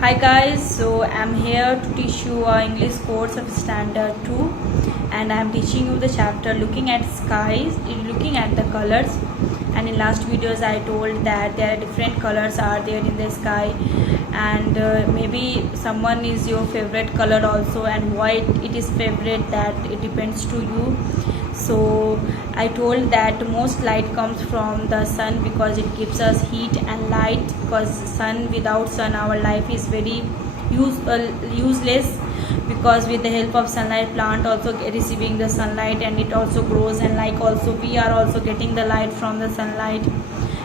Hi guys, so I'm here to teach you English course of standard 2 and I'm teaching you the chapter looking at skies, looking at the colors. And in last videos I told that there are different colors are there in the sky, and maybe someone is your favorite color also, and why it is favorite, that it depends to you. So I told that most light comes from the sun because it gives us heat and light, because sun, without sun our life is very useless, because with the help of sunlight plant also receiving the sunlight and it also grows, and like also we are also getting the light from the sunlight.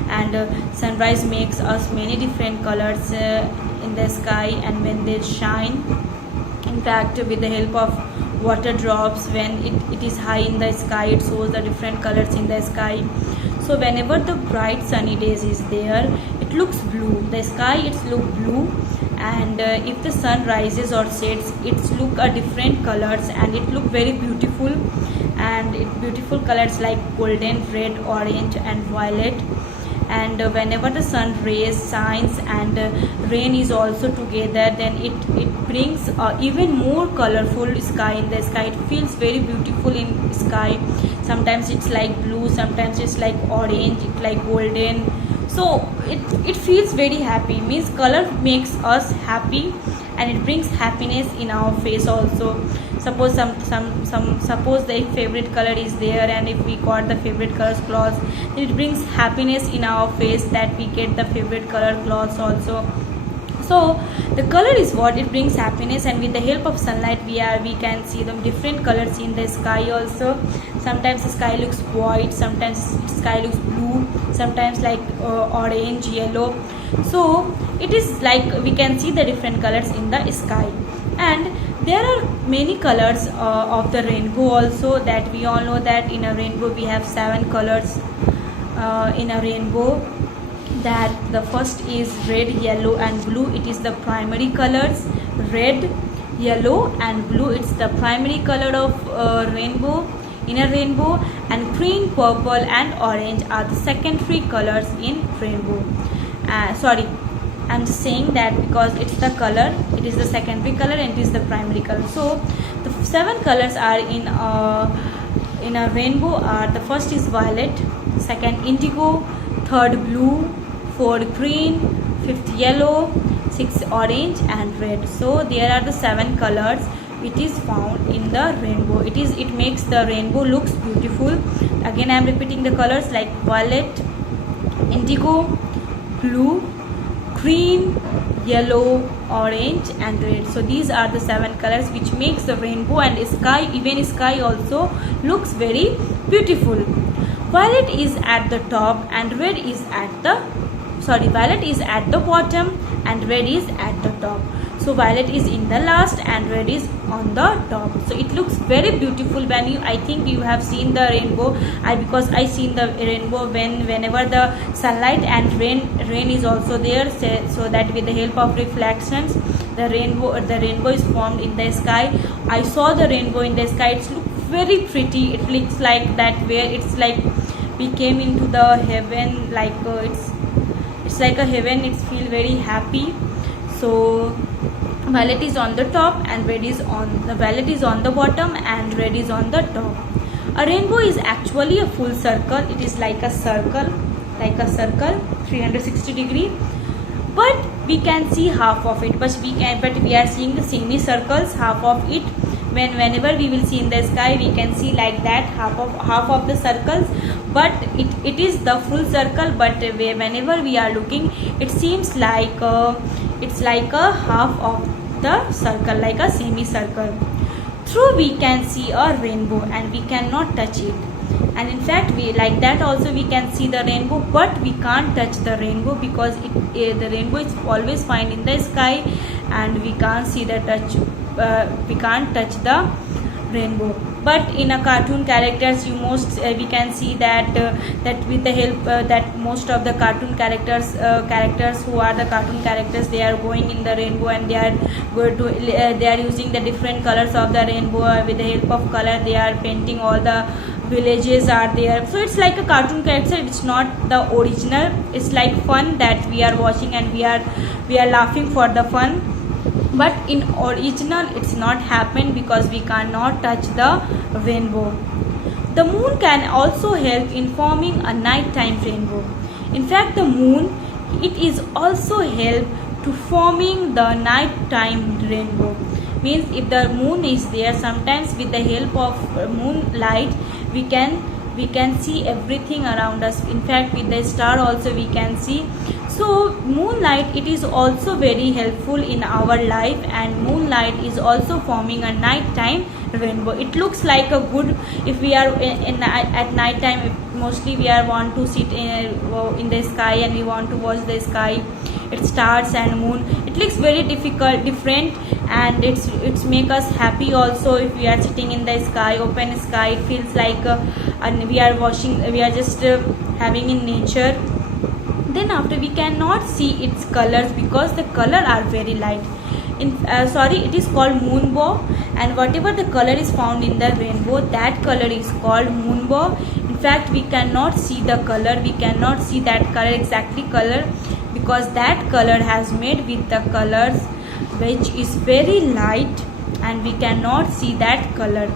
And sunrise makes us many different colors in the sky, and when they shine, in fact with the help of water drops, when it is high in the sky, it shows the different colors in the sky. So whenever the bright sunny days is there, it looks blue, the sky it's look blue. And if the sun rises or sets, it's look a different colors and it look very beautiful, and beautiful colors like golden, red, orange and violet. And whenever the sun rays shines and rain is also together, then it brings even more colorful sky in the sky. It feels very beautiful in sky. Sometimes it's like blue, sometimes it's like orange, it's like golden. So it feels very happy, means color makes us happy and it brings happiness in our face also. Suppose suppose the favorite color is there, and if we got the favorite colors clothes, it brings happiness in our face that we get the favorite color clothes also. So the color is what it brings happiness, and with the help of sunlight we can see the different colors in the sky also. Sometimes the sky looks white, sometimes sky looks blue, sometimes like orange, yellow. So it is like we can see the different colors in the sky. And there are many colors of the rainbow also, that we all know that in a rainbow we have 7 colors in a rainbow. That the first is red, yellow and blue. It is the primary colors. Red, yellow and blue, it's the primary color of rainbow, in a rainbow. And green, purple and orange are the secondary colors in rainbow. Sorry, I'm just saying that because it's the color, it is the secondary color and it is the primary color. So the 7 colors are in a rainbow are: the first is violet, second indigo, third blue, fourth green, fifth yellow, sixth orange and red. So there are the 7 colors which is found in the rainbow. It makes the rainbow looks beautiful. Again I am repeating the colors like violet, indigo, blue, green, yellow, orange and red. So these are the 7 colors which makes the rainbow, and sky, even sky also looks very beautiful. Violet is at the top and red is at the violet is at the bottom and red is at the top. So violet is in the last and red is on the top. So it looks very beautiful when you, I think you have seen the rainbow. Because I seen the rainbow whenever the sunlight and rain is also there, so that with the help of reflections the rainbow is formed in the sky. I saw the rainbow in the sky. It looks very pretty. It looks like that where it's like we came into the heaven, like it's like a heaven. It's feel very happy. So violet is on the top and red is on the violet is on the bottom and red is on the top. A rainbow is actually a full circle. It is like a circle 360 degree, but we can see half of it. But we are seeing the semicircles, half of it. Whenever we will see in the sky, we can see like that half of the circles, but it is the full circle. But whenever we are looking, it seems like it's like a half of the circle, like a semicircle. Through we can see a rainbow and we cannot touch it. And in fact we like that also we can see the rainbow, but we can't touch the rainbow because the rainbow is always found in the sky and we can't see the we can't touch the rainbow. But in a cartoon characters, we can see that that with the help that most of the cartoon characters who are the cartoon characters, they are going in the rainbow and they are using the different colors of the rainbow. With the help of color they are painting all the villages are there. So it's like a cartoon character, it's not the original. It's like fun that we are watching and we are laughing for the fun. But in original it's not happen because we cannot touch the rainbow. The moon can also help in forming a nighttime rainbow. In fact, the moon, it is also help to forming the nighttime rainbow. Means if the moon is there, sometimes with the help of moonlight we can see everything around us. In fact, with the star also we can see. So moonlight, it is also very helpful in our life, and moonlight is also forming a nighttime rainbow. It looks like a good, if we are at night time, mostly we are want to sit in the sky and we want to watch the sky, its stars and moon. It looks very different, and it's make us happy also. If we are sitting in the sky, open sky, it feels like and we are watching, we are just having in nature. Then after, we cannot see its colors because the color are very light. It is called moonbow, and whatever the color is found in the rainbow, that color is called moonbow. In fact, we cannot see the color, we cannot see that color, exactly color, because that color has made with the colors which is very light, and we cannot see that color.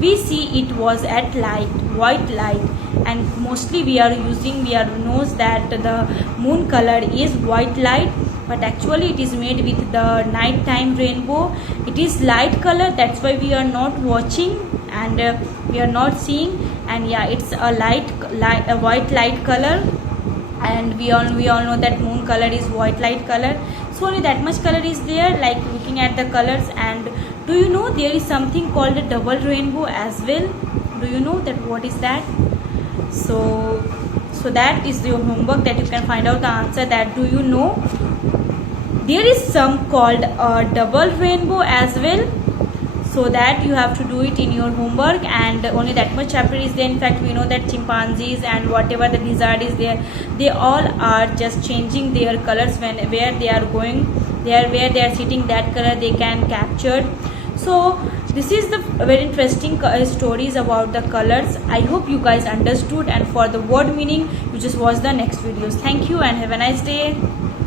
We see it was at light, white light, and mostly we knows that the moon color is white light, but actually it is made with the nighttime rainbow. It is light color, that's why we are not watching and we are not seeing. And yeah, it's a white light color, and we all know that moon color is white light color. So only that much color is there, like looking at the colors. And do you know there is something called a double rainbow as well? Do you know that what is that? So that is your homework, that you can find out the answer. That do you know there is some called a double rainbow as well? So that you have to do it in your homework, and only that much chapter is there. In fact, we know that chimpanzees and whatever the lizard is there, they all are just changing their colors where they are going, where they are sitting, that color they can capture. So this is the very interesting stories about the colors. I hope you guys understood, and for the word meaning you just watch the next videos. Thank you and have a nice day.